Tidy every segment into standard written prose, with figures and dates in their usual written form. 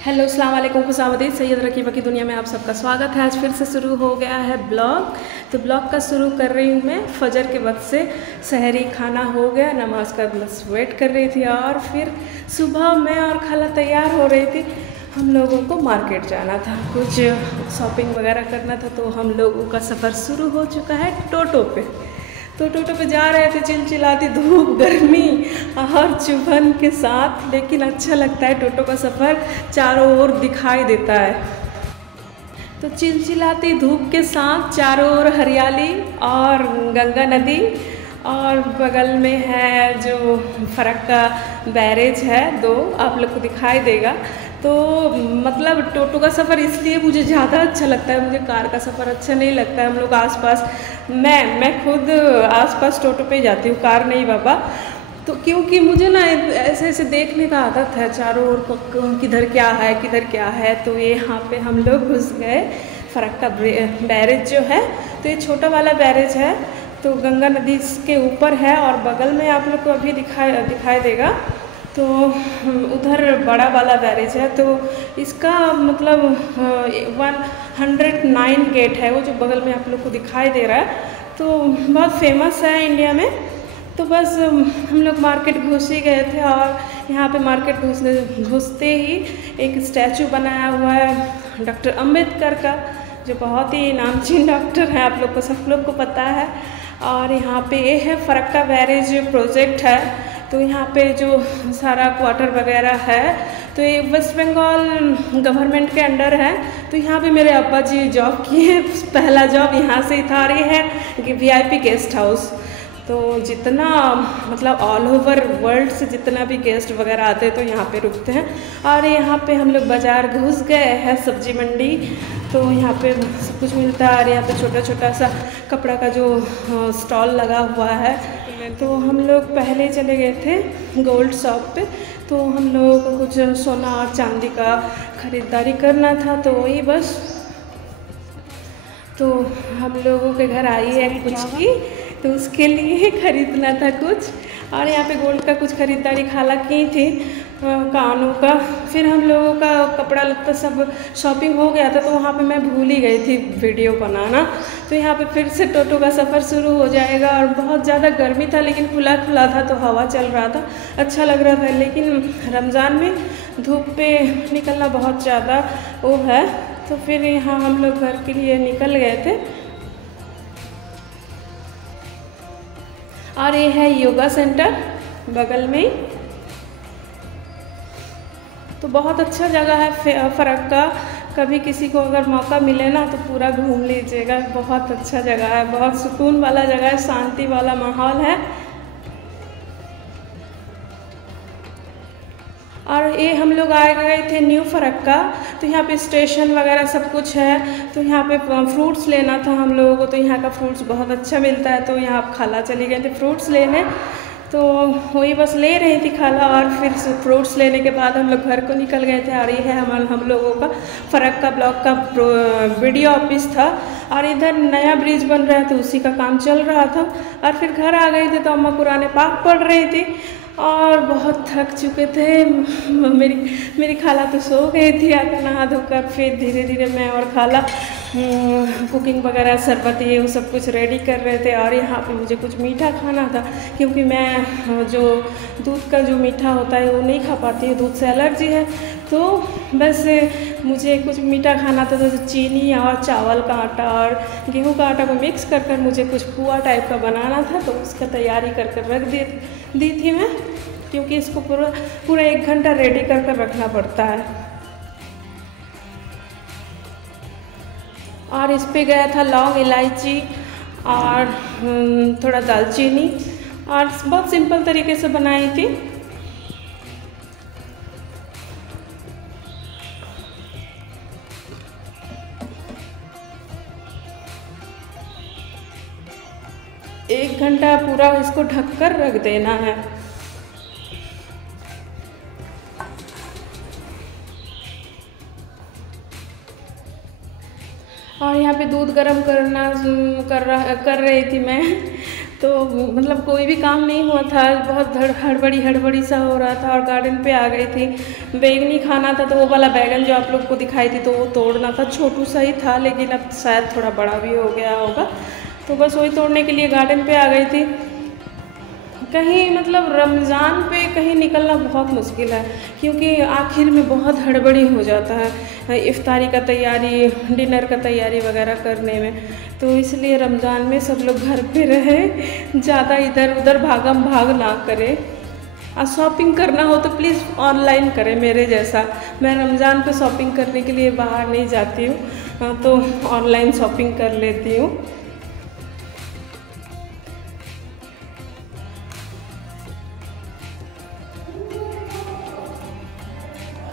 Hello अस्सलाम वालेकुम खुशामदीद। सैयद रकीबा की दुनिया में आप सबका स्वागत है। आज फिर से शुरू हो गया है ब्लॉग। तो ब्लॉग का शुरू कर रही हूँ मैं फजर के वक्त से। सहरी खाना हो गया, नमाज का बस वेट कर रही थी और फिर सुबह मैं और खाला तैयार हो रही थी। हम लोगों को मार्केट जाना था, कुछ शॉपिंग वगैरह करना था, तो हम लोगों का सफ़र शुरू हो चुका है टोटो पे। तो टोटो पे जा रहे थे, चिलचिलाती धूप, गर्मी और चुभन के साथ, लेकिन अच्छा लगता है। टोटो का सफ़र चारों ओर दिखाई देता है। तो चिलचिलाती धूप के साथ चारों ओर हरियाली और गंगा नदी, और बगल में है जो फरक्का बैरेज है, दो आप लोग को दिखाई देगा। तो मतलब टोटो का सफ़र इसलिए मुझे ज़्यादा अच्छा लगता है, मुझे कार का सफ़र अच्छा नहीं लगता है। हम लोग आसपास, मैं खुद आसपास टोटो पे जाती हूँ, कार नहीं बाबा। तो क्योंकि मुझे ना ऐसे ऐसे देखने का आदत है चारों ओर को, किधर क्या है किधर क्या है। तो ये यहाँ पे हम लोग घुस गए। फरक्का बैरेज जो है, तो ये छोटा वाला बैरेज है, तो गंगा नदी के ऊपर है, और बगल में आप लोग को अभी दिखाई देगा तो उधर बड़ा वाला बैरेज है। तो इसका मतलब 109 गेट है, वो जो बगल में आप लोग को दिखाई दे रहा है। तो बहुत फेमस है इंडिया में। तो बस हम लोग मार्केट घुस ही गए थे, और यहाँ पे मार्केट घुसते ही एक स्टैचू बनाया हुआ है डॉक्टर अम्बेडकर का, जो बहुत ही नामचीन डॉक्टर है, आप लोग को सब लोग को पता है। और यहाँ पे ये है फरक्का बैरेज प्रोजेक्ट है। तो यहाँ पे जो सारा क्वार्टर वगैरह है, तो ये वेस्ट बंगाल गवर्नमेंट के अंडर है। तो यहाँ पे मेरे अब्बा जी जॉब किए, पहला जॉब यहाँ से ही था। और ये है VIP गेस्ट हाउस। तो जितना मतलब ऑल ओवर वर्ल्ड से जितना भी गेस्ट वगैरह आते हैं तो यहाँ पे रुकते हैं। और यहाँ पे हम लोग बाज़ार घुस गए हैं, सब्जी मंडी। तो यहाँ पे सब कुछ मिलता है, और यहाँ पे छोटा छोटा सा कपड़ा का जो स्टॉल लगा हुआ है। तो हम लोग पहले चले गए थे गोल्ड शॉप पे। तो हम लोगों को कुछ सोना और चांदी का ख़रीदारी करना था, तो वही बस। तो हम लोगों के घर आई है कुछ की, तो उसके लिए ख़रीदना था कुछ। और यहाँ पे गोल्ड का कुछ ख़रीदारी खाला की थी, कानों का। फिर हम लोगों का कपड़ा लत्ता सब शॉपिंग हो गया था, तो वहाँ पे मैं भूल ही गई थी वीडियो बनाना। तो यहाँ पे फिर से टोटो का सफ़र शुरू हो जाएगा। और बहुत ज़्यादा गर्मी था, लेकिन खुला खुला था, तो हवा चल रहा था, अच्छा लग रहा था। लेकिन रमज़ान में धूप पे निकलना बहुत ज़्यादा वो है। तो फिर यहाँ हम लोग घर के लिए निकल गए थे। और ये है योगा सेंटर बगल में। तो बहुत अच्छा जगह है फरक्का। कभी किसी को अगर मौका मिले ना, तो पूरा घूम लीजिएगा। बहुत अच्छा जगह है, बहुत सुकून वाला जगह है, शांति वाला माहौल है। और ये हम लोग आए गए थे न्यू फरक्का। तो यहाँ पे स्टेशन वगैरह सब कुछ है। तो यहाँ पे फ्रूट्स लेना था हम लोगों को, तो यहाँ का फ्रूट्स बहुत अच्छा मिलता है। तो यहाँ खाला चली गए थे फ्रूट्स लेने, तो वही बस ले रही थी खाला। और फिर फ्रूट्स लेने के बाद हम लोग घर को निकल गए थे। और ये है हम लोगों का फरक्का ब्लॉक का वीडियो ऑफिस था। और इधर नया ब्रिज बन रहा है, तो उसी का काम चल रहा था। और फिर घर आ गए थे, तो अम्मा कुरान पाक पढ़ रही थी, और बहुत थक चुके थे। मेरी खाला तो सो गई थी आकर नहा धोकर। फिर धीरे धीरे मैं और खाला कुकिंग वगैरह, शरबत, ये वो सब कुछ रेडी कर रहे थे। और यहाँ पे मुझे कुछ मीठा खाना था, क्योंकि मैं जो दूध का जो मीठा होता है वो नहीं खा पाती है, दूध से एलर्जी है। तो बस मुझे कुछ मीठा खाना था, तो चीनी और चावल का आटा और गेहूं का आटा को मिक्स कर कर मुझे कुछ पुआ टाइप का बनाना था। तो उसका तैयारी कर कर रख दी थी मैं, क्योंकि इसको पूरा 1 घंटा रेडी कर कर रखना पड़ता है। और इस पे गया था लौंग, इलायची और थोड़ा दालचीनी, और बहुत सिंपल तरीके से बनाई थी। एक घंटा पूरा इसको ढककर रख देना है। और यहाँ पे दूध गर्म कर रही थी मैं। तो मतलब कोई भी काम नहीं हुआ था, बहुत हड़बड़ी सा हो रहा था। और गार्डन पे आ गई थी, बैगनी खाना था, तो वो वाला बैगन जो आप लोग को दिखाई थी तो वो तोड़ना था। छोटू सा ही था, लेकिन अब शायद थोड़ा बड़ा भी हो गया होगा। तो बस वही तोड़ने के लिए गार्डन पे आ गई थी। कहीं मतलब रमज़ान पे कहीं निकलना बहुत मुश्किल है, क्योंकि आखिर में बहुत हड़बड़ी हो जाता है इफ्तारी का तैयारी, डिनर का तैयारी वगैरह करने में। तो इसलिए रमज़ान में सब लोग घर पे रहे, ज़्यादा इधर उधर भागम भाग ना करें। और शॉपिंग करना हो तो प्लीज़ ऑनलाइन करें मेरे जैसा। मैं रमज़ान पे शॉपिंग करने के लिए बाहर नहीं जाती हूँ, तो ऑनलाइन शॉपिंग कर लेती हूँ।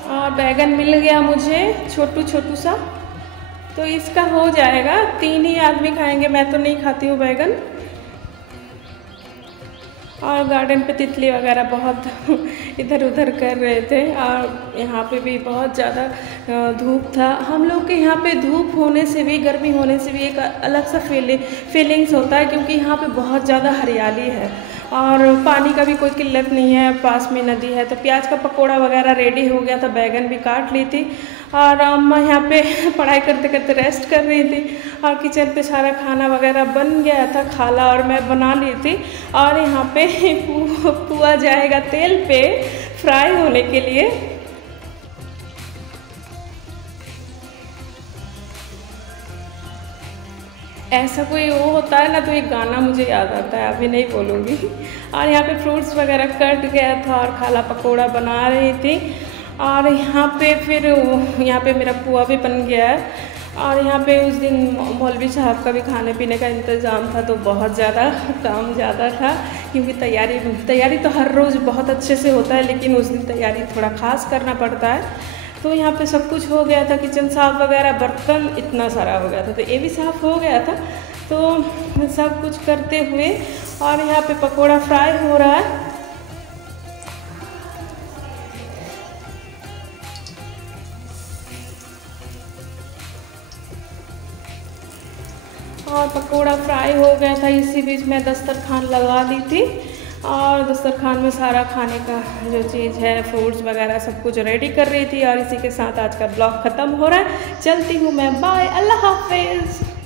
और बैगन मिल गया मुझे छोटू छोटू सा, तो इसका हो जाएगा। 3 ही आदमी खाएंगे, मैं तो नहीं खाती हूँ बैगन। और गार्डन पे तितली वगैरह बहुत इधर उधर कर रहे थे, और यहाँ पे भी बहुत ज़्यादा धूप था। हम लोग के यहाँ पे धूप होने से भी, गर्मी होने से भी एक अलग सा फीलिंग्स होता है, क्योंकि यहाँ पे बहुत ज़्यादा हरियाली है और पानी का भी कोई किल्लत नहीं है, पास में नदी है। तो प्याज का पकोड़ा वगैरह रेडी हो गया था, बैगन भी काट ली थी, और अम्मा यहाँ पे पढ़ाई करते करते रेस्ट कर रही थी, और किचन पे सारा खाना वगैरह बन गया था, खाला और मैं बना ली थी। और यहाँ पे पुआ जाएगा तेल पे फ्राई होने के लिए। ऐसा कोई वो होता है ना, तो एक गाना मुझे याद आता है, अभी नहीं बोलूँगी। और यहाँ पे फ्रूट्स वगैरह कट गया था और खाला पकोड़ा बना रही थी। और यहाँ पे फिर यहाँ पे मेरा पुआ भी बन गया है। और यहाँ पे उस दिन मौलवी साहब का भी खाने पीने का इंतज़ाम था, तो बहुत ज़्यादा काम ज़्यादा था, क्योंकि तैयारी तो हर रोज़ बहुत अच्छे से होता है, लेकिन उस दिन तैयारी थोड़ा ख़ास करना पड़ता है। तो यहाँ पे सब कुछ हो गया था, किचन साफ वगैरह, बर्तन इतना सारा हो गया था, तो ये भी साफ़ हो गया था। तो सब कुछ करते हुए, और यहाँ पे पकोड़ा फ्राई हो रहा है। और पकोड़ा फ्राई हो गया था, इसी बीच मैं दस्तरखान लगा दी थी, और दस्तरखान में सारा खाने का जो चीज़ है, फ्रूट्स वगैरह सब कुछ रेडी कर रही थी। और इसी के साथ आज का ब्लॉग ख़त्म हो रहा है। चलती हूँ मैं, बाय, अल्लाह हाफिज़।